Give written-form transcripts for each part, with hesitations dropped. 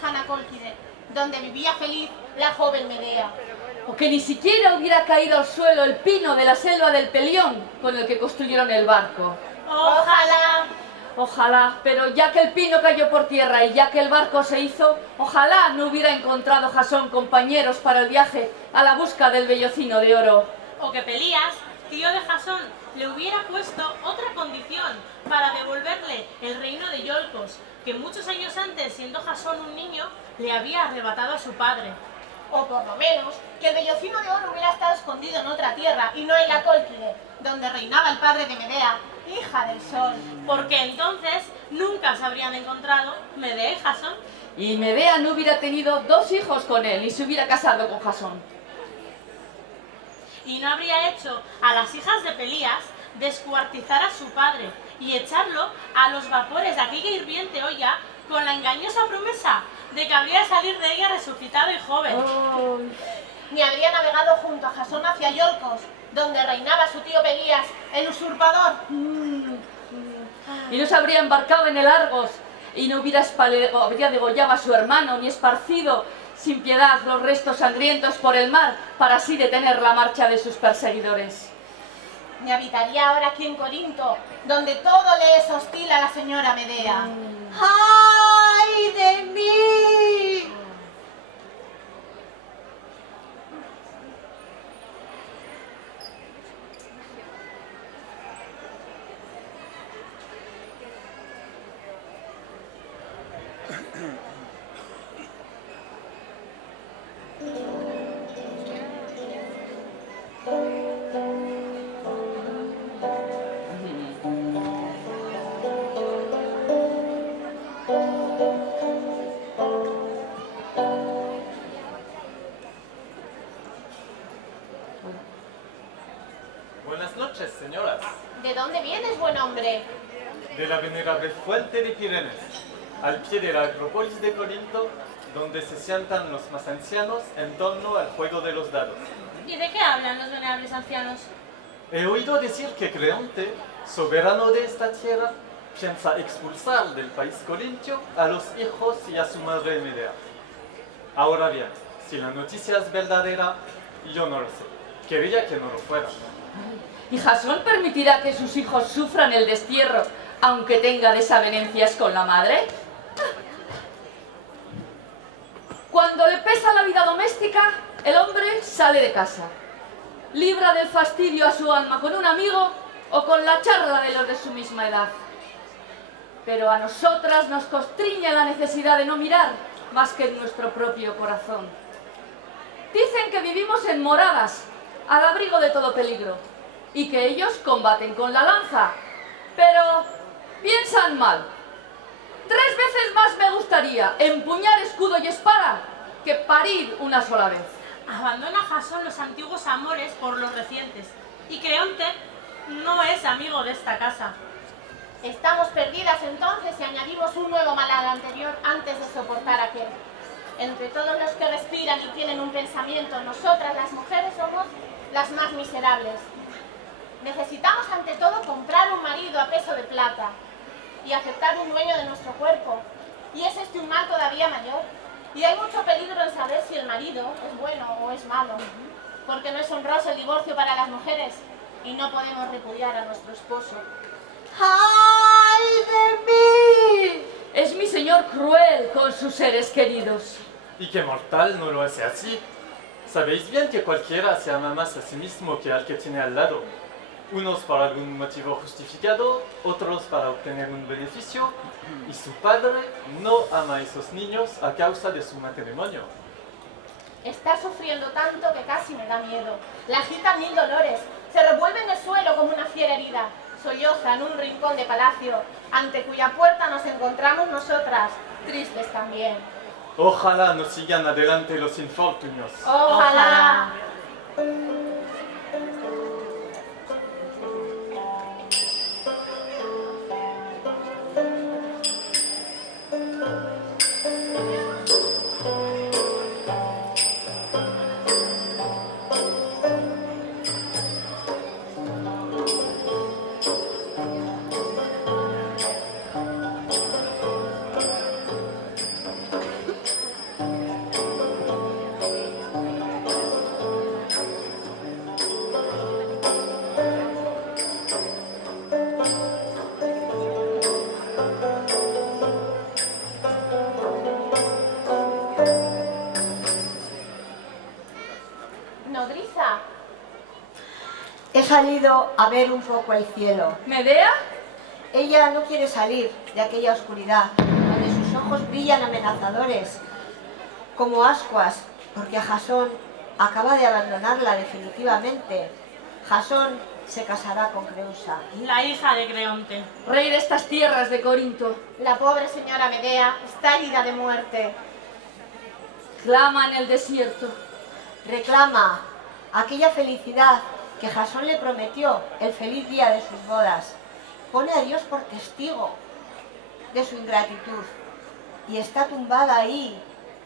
lejana Cólquide, donde vivía feliz la joven Medea. O que ni siquiera hubiera caído al suelo el pino de la selva del Pelión con el que construyeron el barco. Ojalá. Ojalá, pero ya que el pino cayó por tierra y ya que el barco se hizo, ojalá no hubiera encontrado Jasón compañeros para el viaje a la busca del vellocino de oro. O que Pelías, tío de Jasón, le hubiera puesto otra condición para devolverle el reino de Iolcos, que muchos años antes, siendo Jasón un niño, le había arrebatado a su padre. O por lo menos, que el vellocino de oro hubiera estado escondido en otra tierra y no en la Cólquide, donde reinaba el padre de Medea, hija del sol. Porque entonces nunca se habrían encontrado Medea y Jasón. Y Medea no hubiera tenido 2 hijos con él y se hubiera casado con Jasón. Y no habría hecho a las hijas de Pelías descuartizar a su padre y echarlo a los vapores de aquella hirviente olla con la engañosa promesa de que habría de salir de ella resucitado y joven. Oh. Ni habría navegado junto a Jasón hacia Iolcos, donde reinaba su tío Pelías, el usurpador. Y no se habría embarcado en el Argos y no habría degollado a su hermano ni esparcido sin piedad los restos sangrientos por el mar para así detener la marcha de sus perseguidores. Ni habitaría ahora aquí en Corinto, donde todo le es hostil a la señora Medea. ¡Ay de mí! Buenas noches, señoras. ¿De dónde vienes, buen hombre? De la venerable fuente de Pirenes, al pie de la Acrópolis de Corinto, donde se sientan los más ancianos en torno al juego de los dados. ¿Y de qué hablan los venerables ancianos? He oído decir que Creonte, soberano de esta tierra, piensa expulsar del país corintio a los hijos y a su madre Medea. Ahora bien, si la noticia es verdadera, yo no lo sé. Quería que no lo fuera. ¿Y Jasón permitirá que sus hijos sufran el destierro, aunque tenga desavenencias con la madre? Cuando le pesa la vida doméstica, el hombre sale de casa. Libra del fastidio a su alma con un amigo o con la charla de los de su misma edad. Pero a nosotras nos constriñe la necesidad de no mirar más que en nuestro propio corazón. Dicen que vivimos en moradas, al abrigo de todo peligro, y que ellos combaten con la lanza, pero piensan mal. 3 veces más me gustaría empuñar escudo y espada que parir una sola vez. Abandona Jasón los antiguos amores por los recientes, y Creonte no es amigo de esta casa. Estamos perdidas entonces y añadimos un nuevo mal al anterior antes de soportar aquel. Entre todos los que respiran y tienen un pensamiento, nosotras las mujeres somos las más miserables. Necesitamos ante todo comprar un marido a peso de plata y aceptar un dueño de nuestro cuerpo. Y es este un mal todavía mayor. Y hay mucho peligro en saber si el marido es bueno o es malo, porque no es honroso el divorcio para las mujeres y no podemos repudiar a nuestro esposo. ¡Ay de mí! Es mi señor cruel con sus seres queridos. Y que mortal no lo hace así. Sabéis bien que cualquiera se ama más a sí mismo que al que tiene al lado. Unos por algún motivo justificado, otros para obtener un beneficio, y su padre no ama a esos niños a causa de su matrimonio. Está sufriendo tanto que casi me da miedo. La agitan 1000 dolores, se revuelve en el suelo como una fiera herida. Solloza en un rincón de palacio, ante cuya puerta nos encontramos nosotras, tristes también. Ojalá nos sigan adelante los infortunios. Ojalá. Nodriza, He salido a ver un poco el cielo. ¿Medea? Ella no quiere salir de aquella oscuridad, donde sus ojos brillan amenazadores, como ascuas, porque Jasón acaba de abandonarla definitivamente. Jasón se casará con Creusa. La hija de Creonte. Rey de estas tierras de Corinto. la pobre señora Medea está herida de muerte. Clama en el desierto. Reclama aquella felicidad que Jasón le prometió el feliz día de sus bodas. Pone a Dios por testigo de su ingratitud y está tumbada ahí,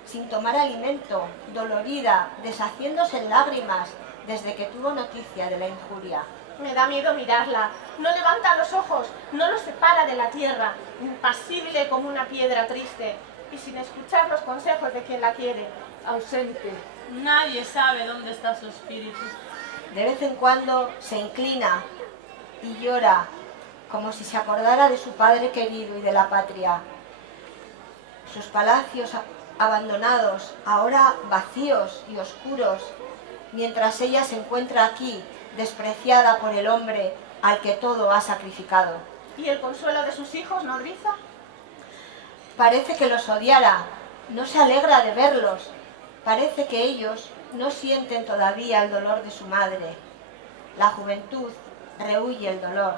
sin tomar alimento, dolorida, deshaciéndose en lágrimas desde que tuvo noticia de la injuria. Me da miedo mirarla. No levanta los ojos, no los separa de la tierra, impasible como una piedra triste y sin escuchar los consejos de quien la quiere. Ausente. Nadie sabe dónde está su espíritu. De vez en cuando se inclina y llora, como si se acordara de su padre querido y de la patria. Sus palacios abandonados, ahora vacíos y oscuros, mientras ella se encuentra aquí, despreciada por el hombre al que todo ha sacrificado. ¿Y el consuelo de sus hijos, nodriza? Parece que los odiara, no se alegra de verlos, parece que ellos no sienten todavía el dolor de su madre. La juventud rehúye el dolor.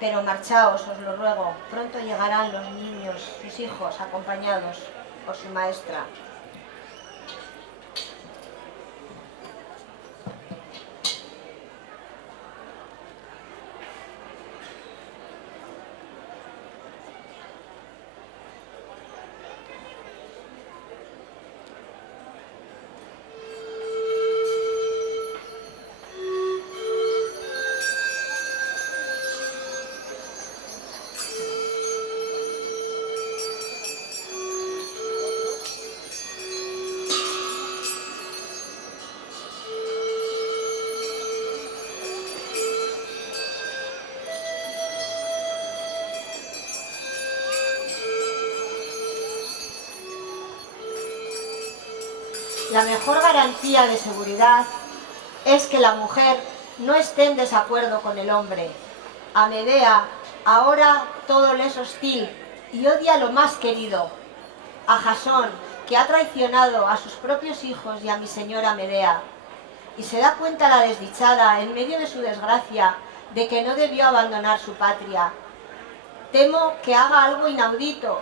Pero marchaos, os lo ruego, pronto llegarán los niños, sus hijos, acompañados por su maestra. La mejor garantía de seguridad es que la mujer no esté en desacuerdo con el hombre. A Medea ahora todo le es hostil y odia lo más querido. A Jasón, que ha traicionado a sus propios hijos y a mi señora Medea. Y se da cuenta la desdichada, en medio de su desgracia, de que no debió abandonar su patria. Temo que haga algo inaudito,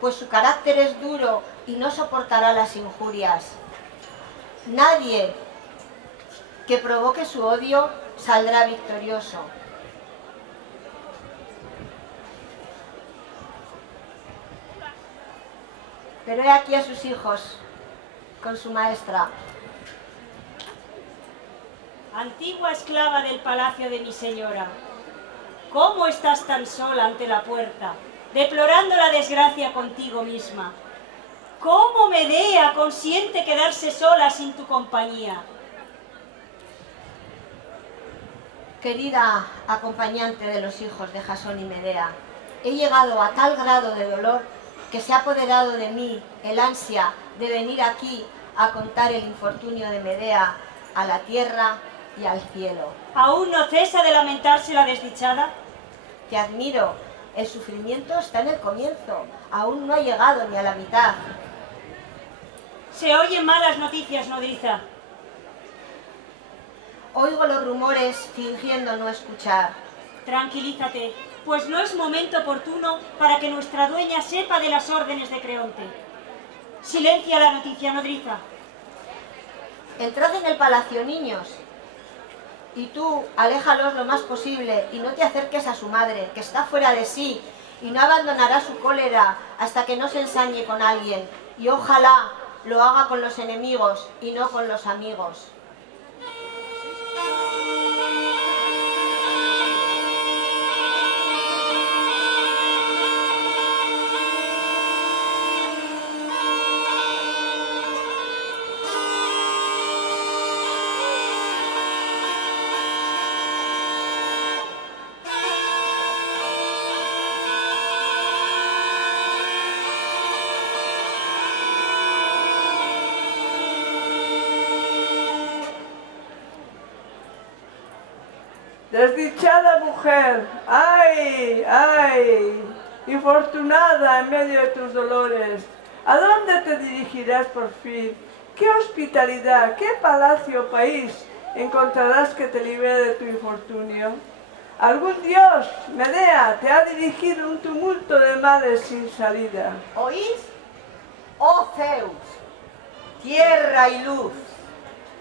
pues su carácter es duro y no soportará las injurias. Nadie que provoque su odio saldrá victorioso. Pero he aquí a sus hijos con su maestra. Antigua esclava del palacio de mi señora, ¿cómo estás tan sola ante la puerta, deplorando la desgracia contigo misma? ¿Cómo Medea consiente quedarse sola sin tu compañía? Querida acompañante de los hijos de Jasón y Medea, he llegado a tal grado de dolor que se ha apoderado de mí el ansia de venir aquí a contar el infortunio de Medea a la tierra y al cielo. ¿Aún no cesa de lamentarse la desdichada? Te admiro, el sufrimiento está en el comienzo, aún no ha llegado ni a la mitad. Se oyen malas noticias, nodriza. Oigo los rumores fingiendo no escuchar. Tranquilízate, pues no es momento oportuno para que nuestra dueña sepa de las órdenes de Creonte. Silencia la noticia, nodriza. Entrad en el palacio, niños, y tú aléjalos lo más posible y no te acerques a su madre, que está fuera de sí, y no abandonará su cólera hasta que no se ensañe con alguien, y ojalá lo haga con los enemigos y no con los amigos. Desdichada mujer, ¡ay, ay! Infortunada en medio de tus dolores, ¿a dónde te dirigirás por fin? ¿Qué hospitalidad, qué palacio o país encontrarás que te libere de tu infortunio? Algún dios, Medea, te ha dirigido un tumulto de males sin salida. ¿Oís? Oh Zeus, tierra y luz,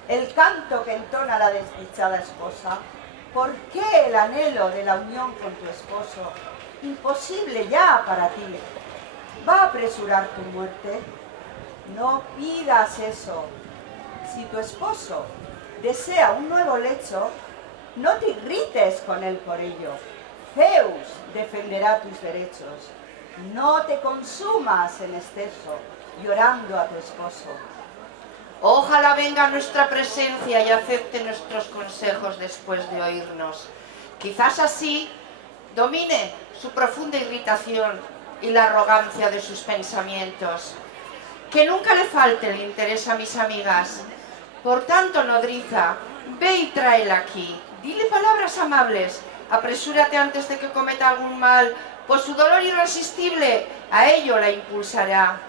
el canto que entona la desdichada esposa. ¿Por qué el anhelo de la unión con tu esposo, imposible ya para ti, va a apresurar tu muerte? No pidas eso. Si tu esposo desea un nuevo lecho, no te irrites con él por ello. Zeus defenderá tus derechos. No te consumas en exceso, llorando a tu esposo. Ojalá venga a nuestra presencia y acepte nuestros consejos después de oírnos. Quizás así domine su profunda irritación y la arrogancia de sus pensamientos. Que nunca le falte el interés a mis amigas. Por tanto, nodriza, ve y tráela aquí. Dile palabras amables. Apresúrate antes de que cometa algún mal, pues su dolor irresistible a ello la impulsará.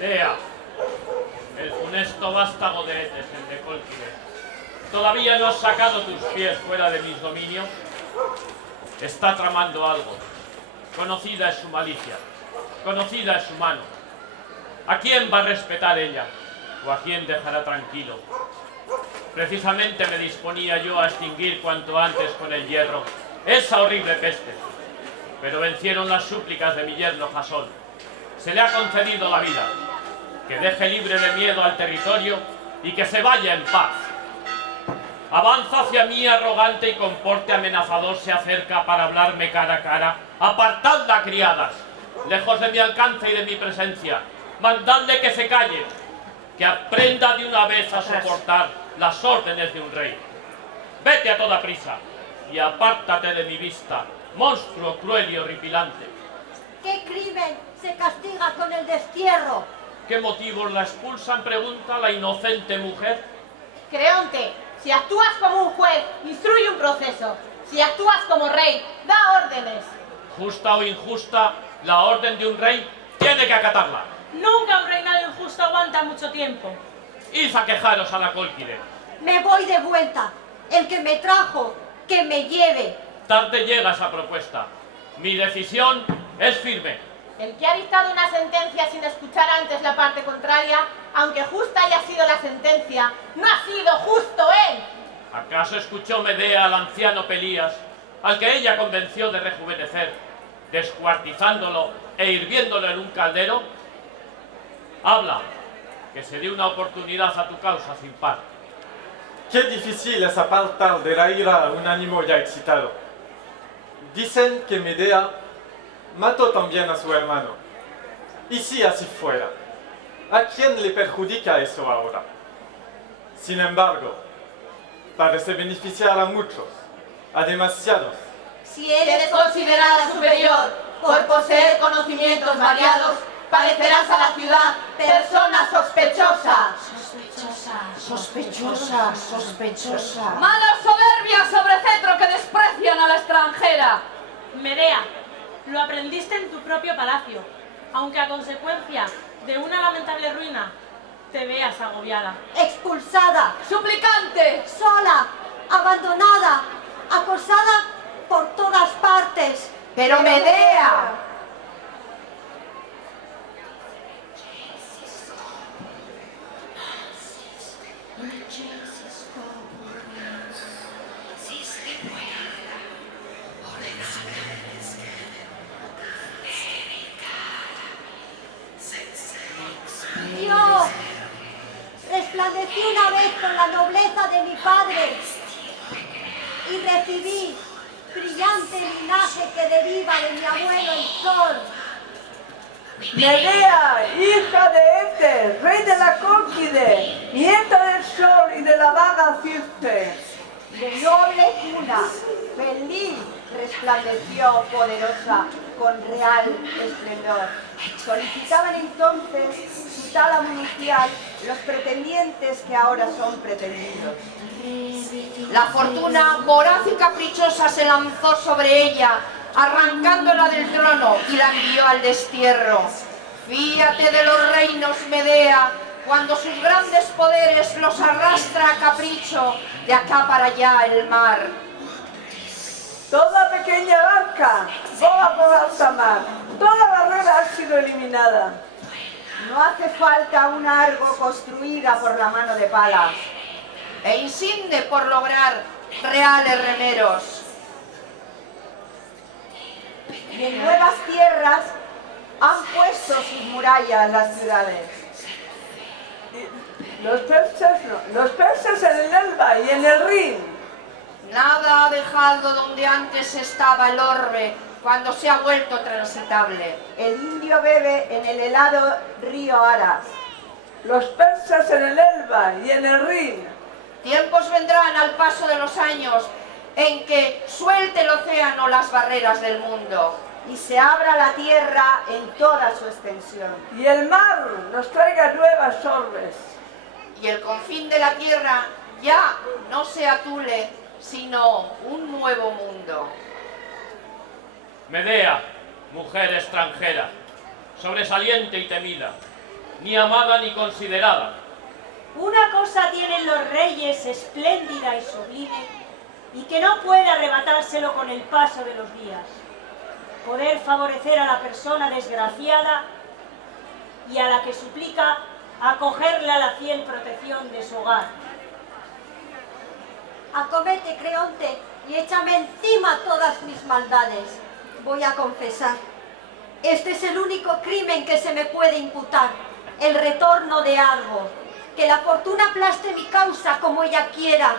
Medea, el funesto vástago de Etes, el de Cólquide, ¿todavía no has sacado tus pies fuera de mis dominios? Está tramando algo. Conocida es su malicia, conocida es su mano. ¿A quién va a respetar ella? ¿O a quién dejará tranquilo? Precisamente me disponía yo a extinguir cuanto antes con el hierro esa horrible peste. Pero vencieron las súplicas de mi yerno Jasón. Se le ha concedido la vida, que deje libre de miedo al territorio y que se vaya en paz. Avanza hacia mí arrogante y con porte amenazador se acerca para hablarme cara a cara. Apartadla, criadas, lejos de mi alcance y de mi presencia. Mandadle que se calle, que aprenda de una vez a soportar las órdenes de un rey. Vete a toda prisa y apártate de mi vista, monstruo cruel y horripilante. ¿Qué crimen se castiga con el destierro? ¿Qué motivos la expulsan?, pregunta la inocente mujer. Creonte, si actúas como un juez, instruye un proceso. Si actúas como rey, da órdenes. Justa o injusta, la orden de un rey tiene que acatarla. Nunca un reinado injusto aguanta mucho tiempo. Id a quejaros a la Cólquide. Me voy de vuelta. El que me trajo, que me lleve. Tarde llega esa propuesta. Mi decisión es firme. El que ha dictado una sentencia sin escuchar antes la parte contraria, aunque justa haya sido la sentencia, no ha sido justo él. ¿Acaso escuchó Medea al anciano Pelías, al que ella convenció de rejuvenecer, descuartizándolo e hirviéndolo en un caldero? Habla, que se dé una oportunidad a tu causa sin par. Qué difícil es apartar de la ira a un ánimo ya excitado. Dicen que Medea mató también a su hermano. ¿Y si así fuera? ¿A quién le perjudica eso ahora? Sin embargo, parece beneficiar a muchos, a demasiados. Si eres considerada superior por poseer conocimientos variados, parecerás a la ciudad persona sospechosa. Sospechosa, sospechosa. Manos soberbias sobre cetro que desprecian a la extranjera. Medea, lo aprendiste en tu propio palacio, aunque a consecuencia de una lamentable ruina te veas agobiada. Expulsada, Suplicante. sola, abandonada, acosada por todas partes. Pero Medea, resplandecí una vez con la nobleza de mi padre y recibí brillante linaje que deriva de mi abuelo el sol. Medea, hija de Éter, rey de la Cólquide, nieta del sol y de la vaga Circe. De noble cuna, feliz, resplandeció poderosa con real esplendor. Solicitaban entonces su tálamo nupcial los pretendientes que ahora son pretendidos. La fortuna, voraz y caprichosa, se lanzó sobre ella, arrancándola del trono y la envió al destierro. Fíate de los reinos, Medea, cuando sus grandes poderes los arrastra a capricho de acá para allá el mar. Toda pequeña barca boga por alta mar. Toda barrera ha sido eliminada. No hace falta un argo construida por la mano de Palas, E insigne por lograr reales remeros. y en nuevas tierras han puesto sus murallas las ciudades. Los persas en el Elba y en el Rin. Nada ha dejado donde antes estaba el orbe, cuando se ha vuelto transitable. El indio bebe en el helado río Aras. Los persas en el Elba y en el Rin. Tiempos vendrán al paso de los años en que suelte el océano las barreras del mundo. Y se abra la tierra en toda su extensión. Y el mar nos traiga nuevas orbes. Y el confín de la tierra ya no sea Tule, sino un nuevo mundo. Medea, mujer extranjera, sobresaliente y temida, ni amada ni considerada. Una cosa tienen los reyes espléndida y sublime, y que no puede arrebatárselo con el paso de los días: poder favorecer a la persona desgraciada y a la que suplica acogerla a la fiel protección de su hogar. Acomete, Creonte, y échame encima todas mis maldades. Voy a confesar. Este es el único crimen que se me puede imputar, el retorno de Argo. Que la fortuna aplaste mi causa como ella quiera.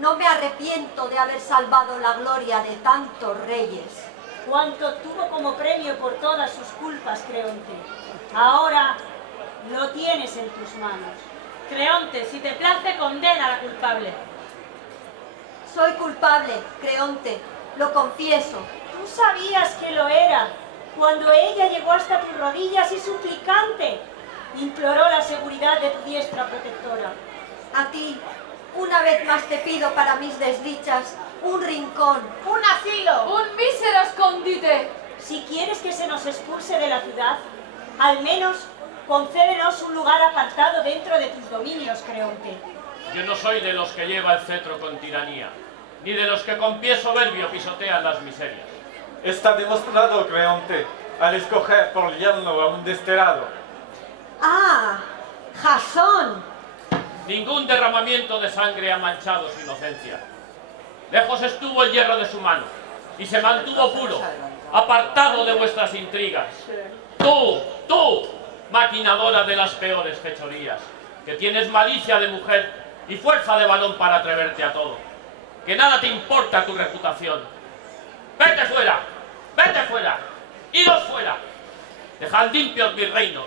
No me arrepiento de haber salvado la gloria de tantos reyes. Cuanto tuvo como premio por todas sus culpas, Creonte. Ahora lo tienes en tus manos. Creonte, si te place, condena a la culpable. Soy culpable, Creonte, lo confieso. Tú sabías que lo era, cuando ella llegó hasta tus rodillas y suplicante imploró la seguridad de tu diestra protectora. A ti, una vez más te pido para mis desdichas un rincón, ¡Un asilo! ¡Un mísero escondite! Si quieres que se nos expulse de la ciudad, al menos concédenos un lugar apartado dentro de tus dominios, Creonte. Yo no soy de los que lleva el cetro con tiranía, ni de los que con pie soberbio pisotean las miserias. Está demostrado, Creonte, al escoger por yerno a un desterrado. ¡Ah! ¡Jasón! Ningún derramamiento de sangre ha manchado su inocencia. Lejos estuvo el hierro de su mano, y se mantuvo puro, apartado de vuestras intrigas. Tú, maquinadora de las peores fechorías, que tienes malicia de mujer y fuerza de varón para atreverte a todo, que nada te importa tu reputación. ¡Vete fuera! ¡Vete fuera! ¡Idos fuera! Dejad limpios mis reinos.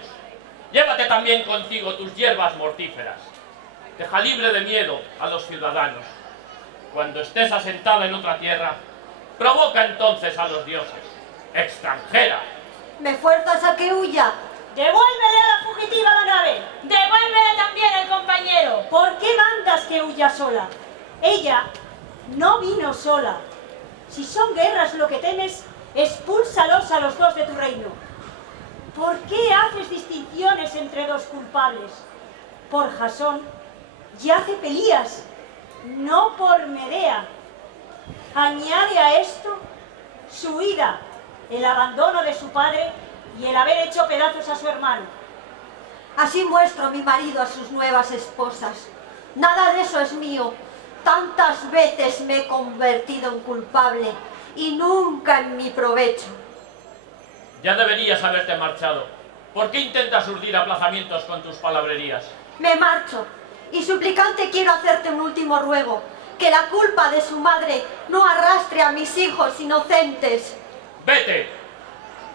Llévate también contigo tus hierbas mortíferas. Deja libre de miedo a los ciudadanos. Cuando estés asentada en otra tierra, provoca entonces a los dioses. ¡Extranjera! ¿Me fuerzas a que huya? ¡Devuélvele a la fugitiva la nave! ¡Devuélvele también el compañero! ¿Por qué mandas que huya sola? Ella no vino sola. Si son guerras lo que temes, expúlsalos a los dos de tu reino. ¿Por qué haces distinciones entre dos culpables? Por Jasón yace Pelías, no por Medea. Añade a esto su huida, el abandono de su padre y el haber hecho pedazos a su hermano. Así muestro mi marido a sus nuevas esposas. Nada de eso es mío. Tantas veces me he convertido en culpable y nunca en mi provecho. Ya deberías haberte marchado. ¿Por qué intentas urdir aplazamientos con tus palabrerías? Me marcho y suplicante quiero hacerte un último ruego, que la culpa de su madre no arrastre a mis hijos inocentes. ¡Vete!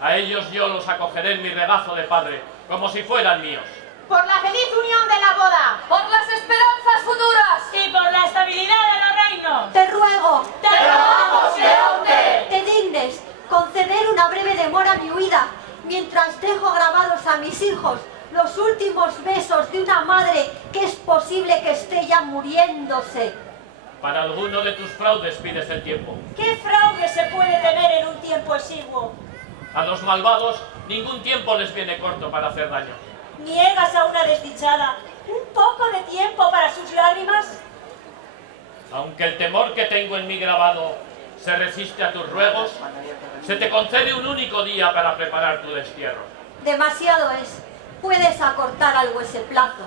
A ellos yo los acogeré en mi regazo de padre, como si fueran míos. Por la feliz unión de la boda. ¡Por las esperanzas futuras! Y por la estabilidad de los reinos. Te ruego, ¡Te rogamos, Creonte! te dignes conceder una breve demora a mi huida, mientras dejo grabados a mis hijos los últimos besos de una madre que es posible que esté ya muriéndose. Para alguno de tus fraudes pides el tiempo. ¿Qué fraude se puede tener en un tiempo exiguo? A los malvados ningún tiempo les viene corto para hacer daño. ¿Niegas a una desdichada un poco de tiempo para sus lágrimas? Aunque el temor que tengo en mí grabado se resiste a tus ruegos, se te concede un único día para preparar tu destierro. Demasiado es. Puedes acortar algo ese plazo.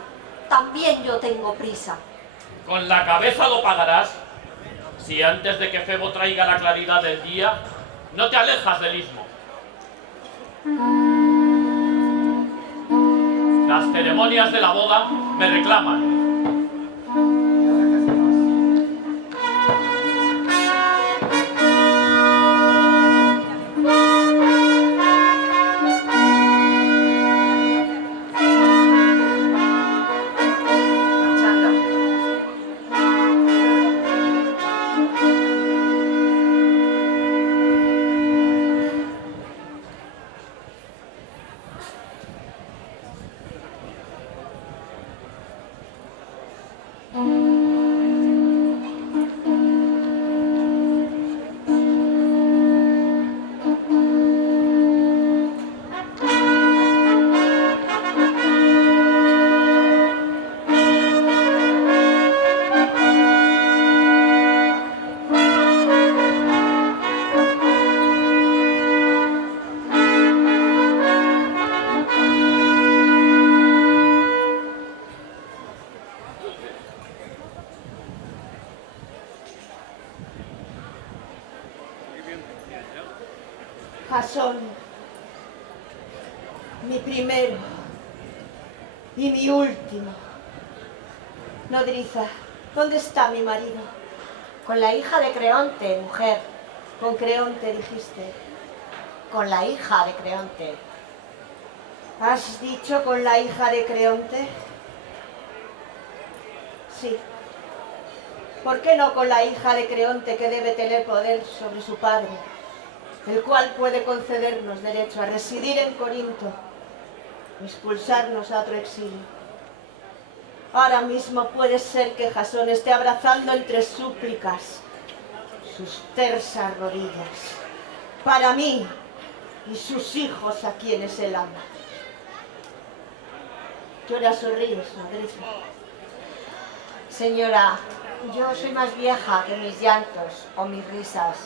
También yo tengo prisa. Con la cabeza lo pagarás si antes de que Febo traiga la claridad del día no te alejas del istmo. Las ceremonias de la boda me reclaman. Jasón, mi primero y mi último. Nodriza, ¿dónde está mi marido? Con la hija de Creonte, mujer. Con Creonte dijiste. Con la hija de Creonte. ¿Has dicho con la hija de Creonte? Sí. ¿Por qué no con la hija de Creonte, que debe tener poder sobre su padre, el cual puede concedernos derecho a residir en Corinto, expulsarnos a otro exilio? Ahora mismo puede ser que Jasón esté abrazando entre súplicas sus tersas rodillas, para mí y sus hijos a quienes él ama. Lloras o ríes, Nodriza. Señora, yo soy más vieja que mis llantos o mis risas.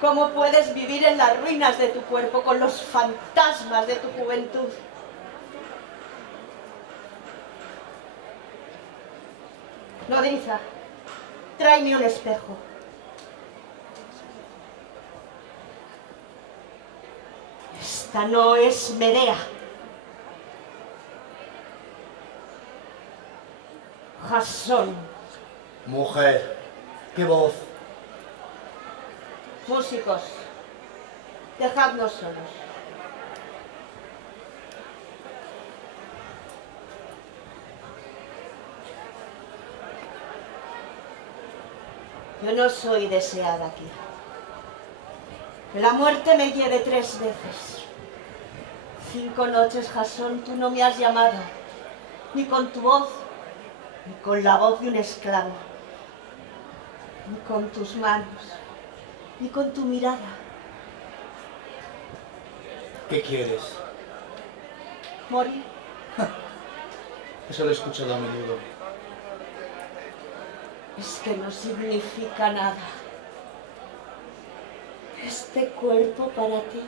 ¿Cómo puedes vivir en las ruinas de tu cuerpo con los fantasmas de tu juventud? Nodriza, tráeme un espejo. Esta no es Medea. Jasón. Mujer, qué voz. Músicos, dejadnos solos. Yo no soy deseada aquí. Que la muerte me lleve 3 veces. 5 noches, Jasón, tú no me has llamado, ni con tu voz, ni con la voz de un esclavo, ni con tus manos, ni con tu mirada. ¿Qué quieres? Morir. Eso lo he escuchado a menudo. Es que no significa nada. Este cuerpo para ti.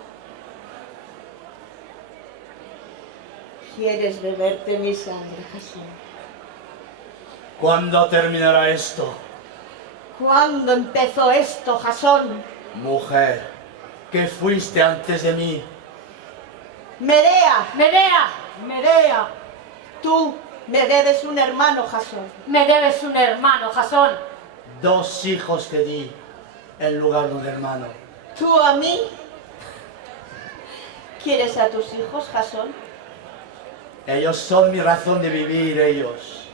¿Quieres beberte mi sangre, Jasón? ¿Cuándo terminará esto? ¿Cuándo empezó esto, Jasón? Mujer, ¿qué fuiste antes de mí? Medea. ¡Medea! Medea. Tú Me debes un hermano, Jasón. Me debes un hermano, Jasón. 2 hijos te di en lugar de un hermano. ¿Tú a mí? ¿Quieres a tus hijos, Jasón? Ellos son mi razón de vivir, ellos.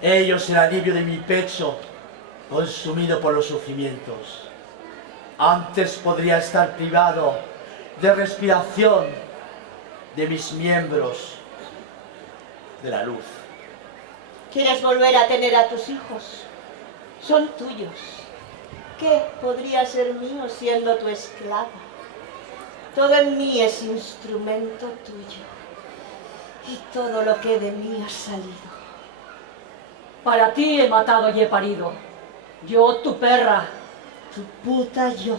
Ellos el alivio de mi pecho, consumido por los sufrimientos. Antes podría estar privado de respiración, de mis miembros, de la luz. ¿Quieres volver a tener a tus hijos? Son tuyos. ¿Qué podría ser mío siendo tu esclava? Todo en mí es instrumento tuyo. Y todo lo que de mí ha salido. Para ti he matado y he parido. Yo, tu perra. Tu puta yo.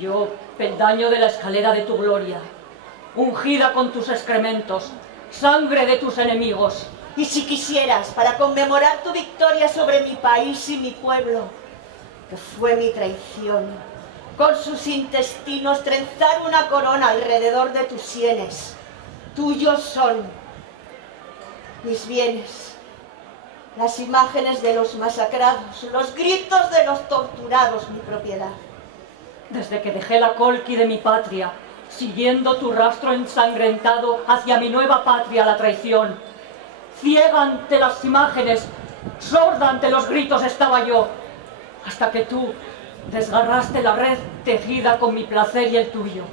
Yo, peldaño de la escalera de tu gloria. Ungida con tus excrementos. Sangre de tus enemigos. Y si quisieras, para conmemorar tu victoria sobre mi país y mi pueblo, que fue mi traición, con sus intestinos trenzar una corona alrededor de tus sienes. Tuyos son mis bienes, las imágenes de los masacrados, los gritos de los torturados, mi propiedad. Desde que dejé la colqui de mi patria, siguiendo tu rastro ensangrentado hacia mi nueva patria, la traición, ciega ante las imágenes, sorda ante los gritos estaba yo, hasta que tú desgarraste la red tejida con mi placer y el tuyo.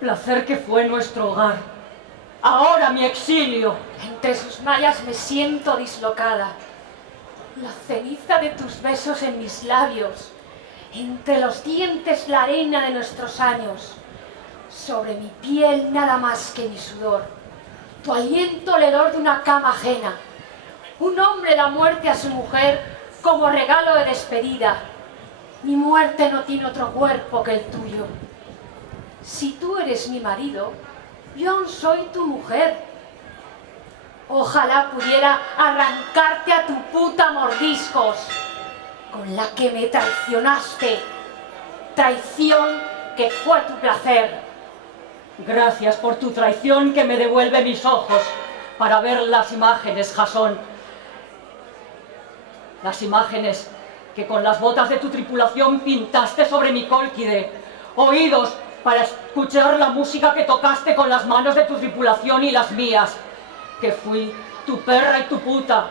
Placer que fue nuestro hogar. Ahora mi exilio. Entre sus mallas me siento dislocada. La ceniza de tus besos en mis labios. Entre los dientes la arena de nuestros años. Sobre mi piel nada más que mi sudor. Tu aliento el hedor de una cama ajena. Un hombre da muerte a su mujer como regalo de despedida. Mi muerte no tiene otro cuerpo que el tuyo. Si tú eres mi marido, yo aún soy tu mujer. Ojalá pudiera arrancarte a tu puta mordiscos, con la que me traicionaste. Traición que fue tu placer. Gracias por tu traición que me devuelve mis ojos para ver las imágenes, Jasón. Las imágenes que con las botas de tu tripulación pintaste sobre mi cólquide. Oídos para escuchar la música que tocaste con las manos de tu tripulación y las mías. Que fui tu perra y tu puta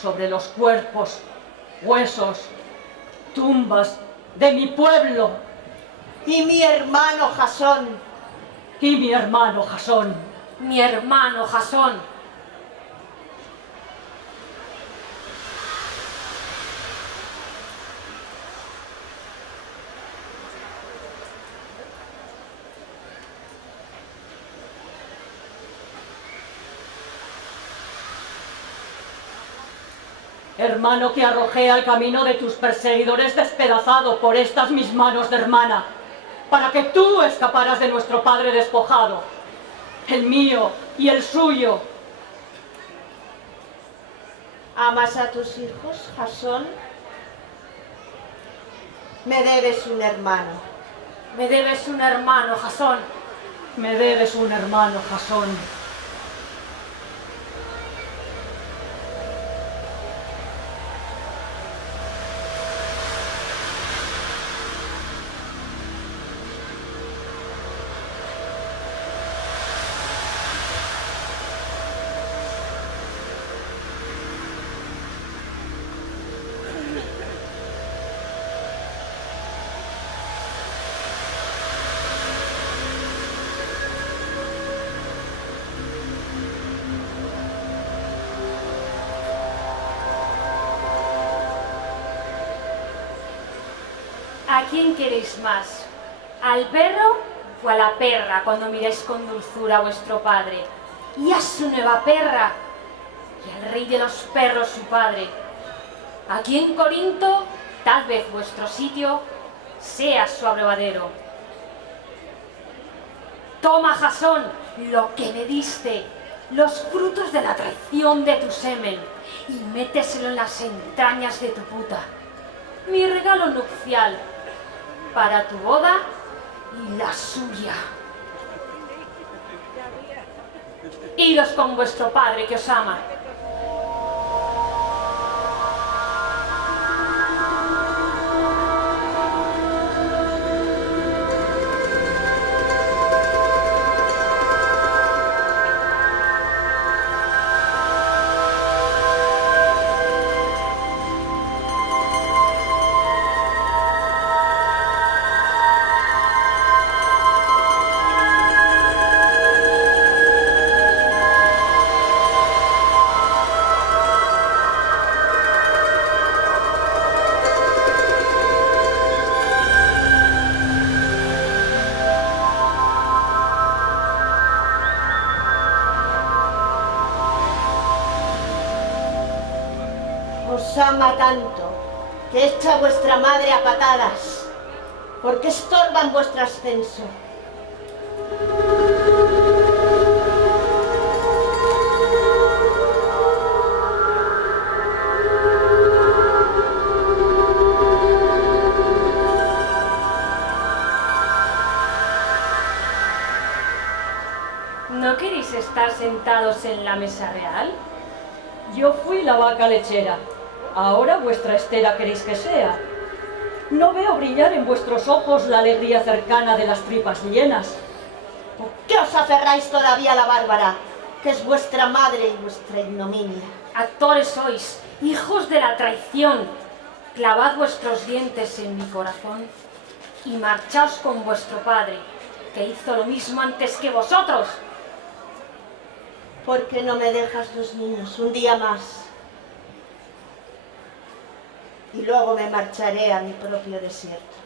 sobre los cuerpos, huesos, tumbas de mi pueblo. Y mi hermano Jasón. Y mi hermano Jasón. Mi hermano Jasón. Hermano que arrojé al camino de tus perseguidores despedazado por estas mis manos de hermana, para que tú escaparas de nuestro padre despojado, el mío y el suyo. ¿Amas a tus hijos, Jasón? Me debes un hermano. Me debes un hermano, Jasón. Me debes un hermano, Jasón. ¿A quién queréis más? ¿Al perro o a la perra cuando miráis con dulzura a vuestro padre? Y a su nueva perra, y al rey de los perros su padre. Aquí en Corinto, tal vez vuestro sitio sea su abrevadero. Toma, Jasón, lo que me diste, los frutos de la traición de tu semen, y méteselo en las entrañas de tu puta. Mi regalo nupcial, para tu boda y la suya. Idos con vuestro padre que os ama. ama tanto que echa a vuestra madre a patadas, porque estorban vuestro ascenso. ¿No queréis estar sentados en la mesa real? Yo fui la vaca lechera. Ahora vuestra estera queréis que sea. No veo brillar en vuestros ojos la alegría cercana de las tripas llenas. ¿Por qué os aferráis todavía a la Bárbara, que es vuestra madre y vuestra ignominia? Actores sois, hijos de la traición. Clavad vuestros dientes en mi corazón y marchaos con vuestro padre, que hizo lo mismo antes que vosotros. ¿Por qué no me dejas los niños un día más? Y luego me marcharé a mi propio desierto.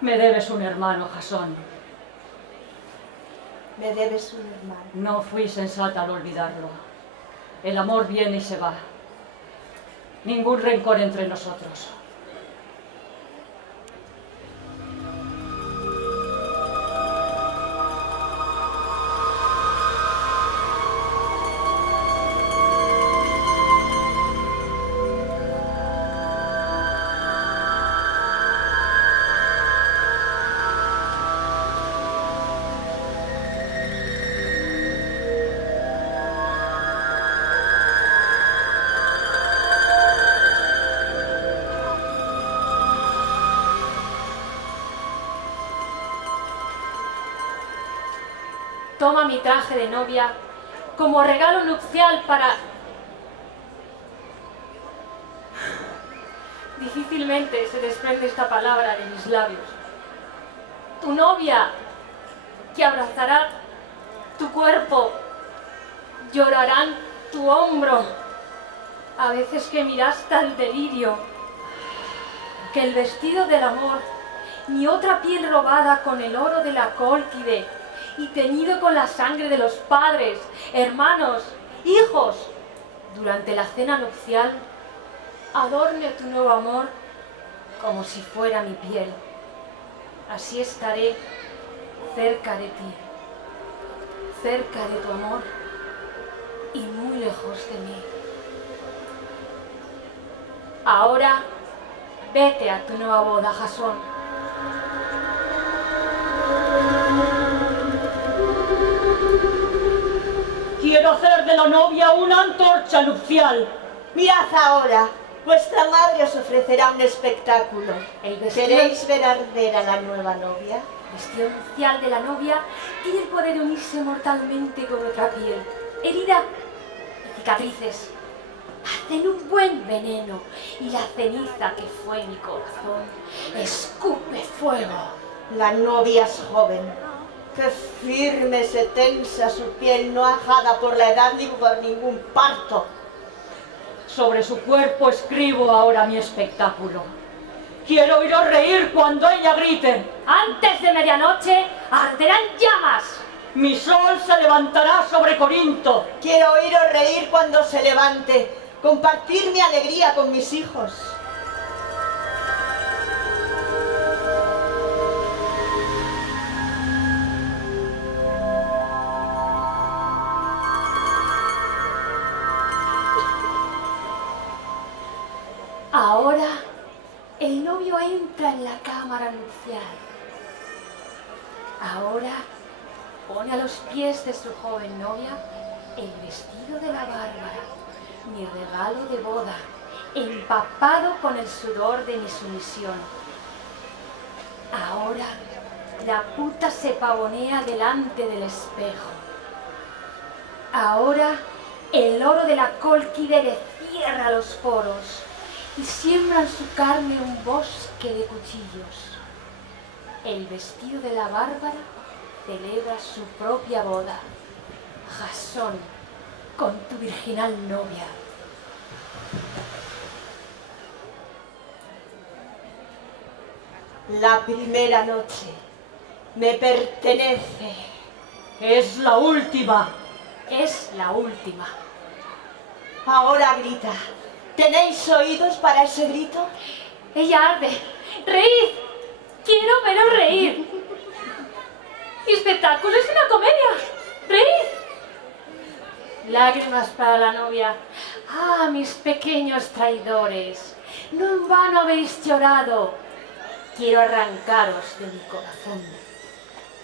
Me debes un hermano, Jasón. Me debes un hermano. No fui sensata al olvidarlo. El amor viene y se va. Ningún rencor entre nosotros. Toma mi traje de novia como regalo nupcial para... Difícilmente se desprende esta palabra de mis labios. Tu novia, que abrazará tu cuerpo, llorarán tu hombro. A veces que miraste al delirio, que el vestido del amor, ni otra piel robada con el oro de la cólquide, y teñido con la sangre de los padres, hermanos, hijos, durante la cena nupcial, adorne tu nuevo amor como si fuera mi piel. Así estaré cerca de ti, cerca de tu amor y muy lejos de mí. Ahora, vete a tu nueva boda, Jasón. Quiero hacer de la novia una antorcha nupcial. Mirad ahora, vuestra madre os ofrecerá un espectáculo. ¿Queréis ver arder a la nueva novia? El vestido nupcial de la novia tiene el poder de unirse mortalmente con otra piel, herida y cicatrices. Hacen un buen veneno y la ceniza que fue mi corazón escupe fuego. La novia es joven. Qué firme se tensa su piel, no ajada por la edad ni por ningún parto. Sobre su cuerpo escribo ahora mi espectáculo. Quiero oíros reír cuando ella grite. Antes de medianoche arderán llamas. Mi sol se levantará sobre Corinto. Quiero oíros reír cuando se levante, compartir mi alegría con mis hijos. Ahora el novio entra en la cámara nupcial. Ahora pone a los pies de su joven novia el vestido de la Bárbara, mi regalo de boda, empapado con el sudor de mi sumisión. Ahora la puta se pavonea delante del espejo. Ahora el oro de la cólquide le cierra los poros y siembra en su carne un bosque de cuchillos. El vestido de la Bárbara celebra su propia boda. Jasón, con tu virginal novia. La primera noche me pertenece. Es la última. Es la última. Ahora grita. ¿Tenéis oídos para ese grito? Ella arde. ¡Reíd! ¡Quiero veros reír! ¡Mi espectáculo es una comedia! ¡Reíd! Lágrimas para la novia. ¡Ah, mis pequeños traidores! No en vano habéis llorado. Quiero arrancaros de mi corazón.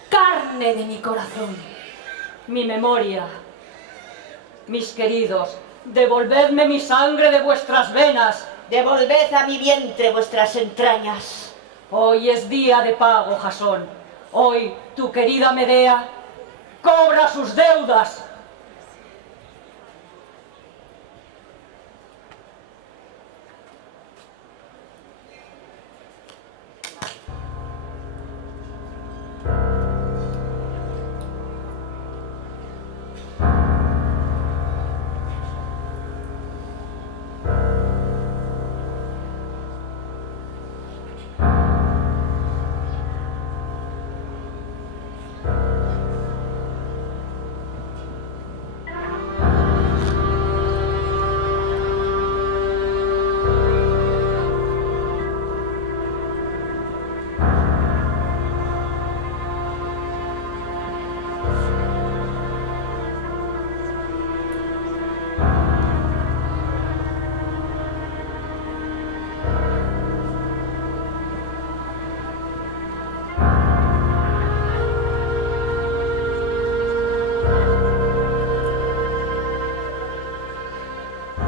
Carne de mi corazón. Mi memoria. Mis queridos, devolvedme mi sangre de vuestras venas. Devolved a mi vientre vuestras entrañas. Hoy es día de pago, Jasón. Hoy tu querida Medea cobra sus deudas.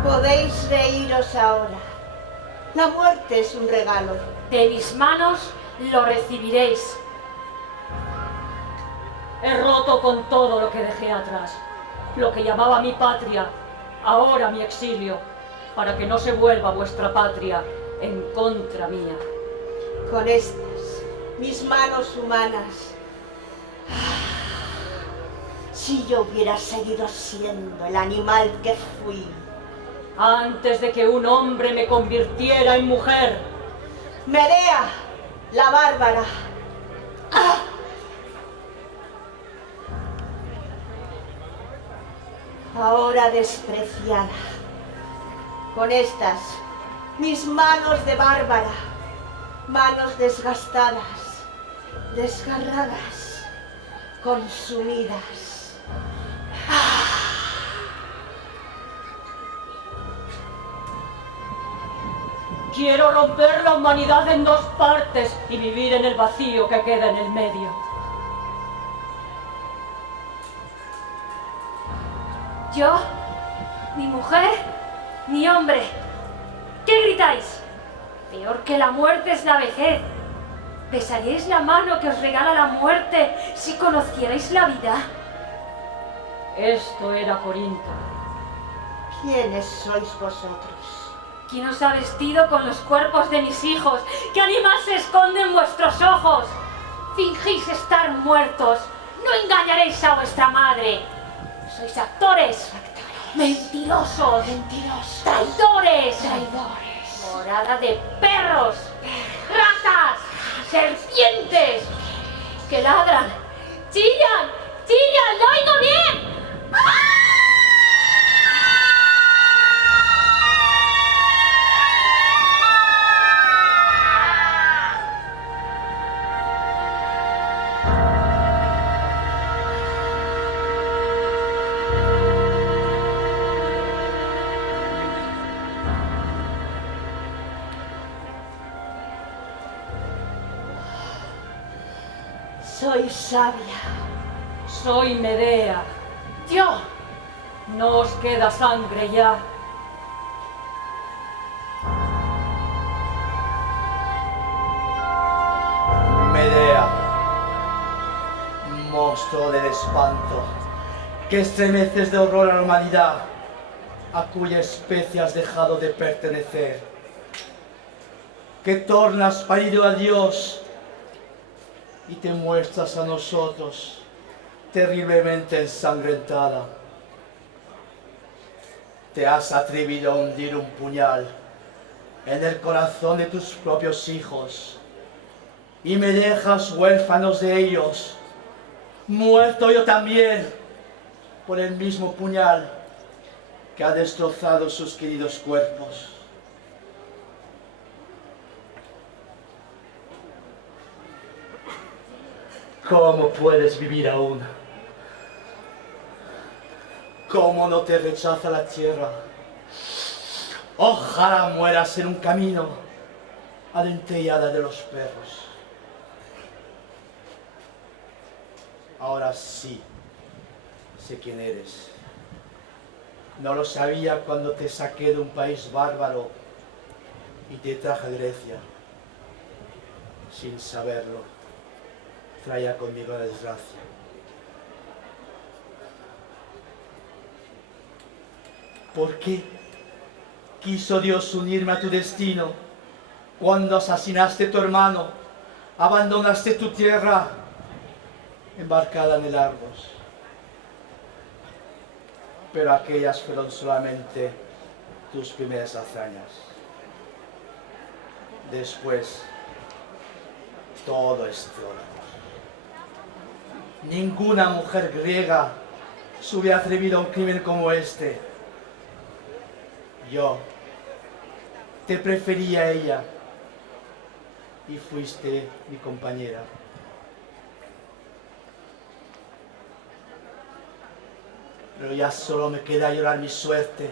Podéis reíros ahora. La muerte es un regalo. De mis manos lo recibiréis. He roto con todo lo que dejé atrás, lo que llamaba mi patria, ahora mi exilio, para que no se vuelva vuestra patria en contra mía. Con estas, mis manos humanas, si yo hubiera seguido siendo el animal que fui. Antes de que un hombre me convirtiera en mujer. Medea, la bárbara. Ahora despreciada. Con estas, mis manos de bárbara, manos desgastadas, desgarradas, consumidas. Quiero romper la humanidad en dos partes y vivir en el vacío que queda en el medio. ¿Yo? ¿Ni mujer? ¿Ni hombre? ¿Qué gritáis? Peor que la muerte es la vejez. ¿Besaríais la mano que os regala la muerte si conocierais la vida? Esto era Corinto. ¿Quiénes sois vosotros? ¿Quién os ha vestido con los cuerpos de mis hijos? ¿Qué animal se esconde en vuestros ojos? Fingís estar muertos. No engañaréis a vuestra madre. Sois actores. Mentirosos. Traidores. Morada de perros. Ratas. Serpientes. Que ladran. Chillan. ¡Lo oigo bien! Soy sabia. Soy Medea. Yo. No os queda sangre ya. Medea, monstruo del espanto, que estremeces de horror a la humanidad, a cuya especie has dejado de pertenecer, que tornas parido a Dios y te muestras a nosotros terriblemente ensangrentada. Te has atrevido a hundir un puñal en el corazón de tus propios hijos y me dejas huérfanos de ellos, muerto yo también por el mismo puñal que ha destrozado sus queridos cuerpos. ¿Cómo puedes vivir aún? ¿Cómo no te rechaza la tierra? Ojalá mueras en un camino adentellada de los perros. Ahora sí sé quién eres. No lo sabía cuando te saqué de un país bárbaro y te traje a Grecia. Sin saberlo, traía conmigo la desgracia. ¿Por qué quiso Dios unirme a tu destino cuando asesinaste a tu hermano, abandonaste tu tierra embarcada en el Argos? Pero aquellas fueron solamente tus primeras hazañas. Después, todo es trono. Ninguna mujer griega se hubiera atrevido a un crimen como este. Yo te prefería a ella y fuiste mi compañera. Pero ya solo me queda llorar mi suerte.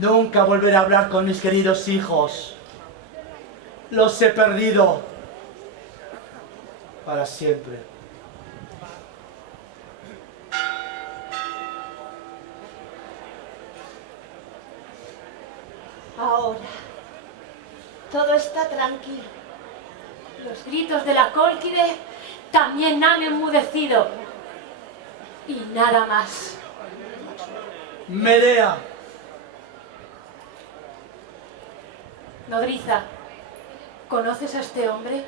Nunca volveré a hablar con mis queridos hijos. Los he perdido para siempre. Ahora, todo está tranquilo. Los gritos de la Cólquide también han enmudecido. Y nada más. Medea. Nodriza, ¿conoces a este hombre?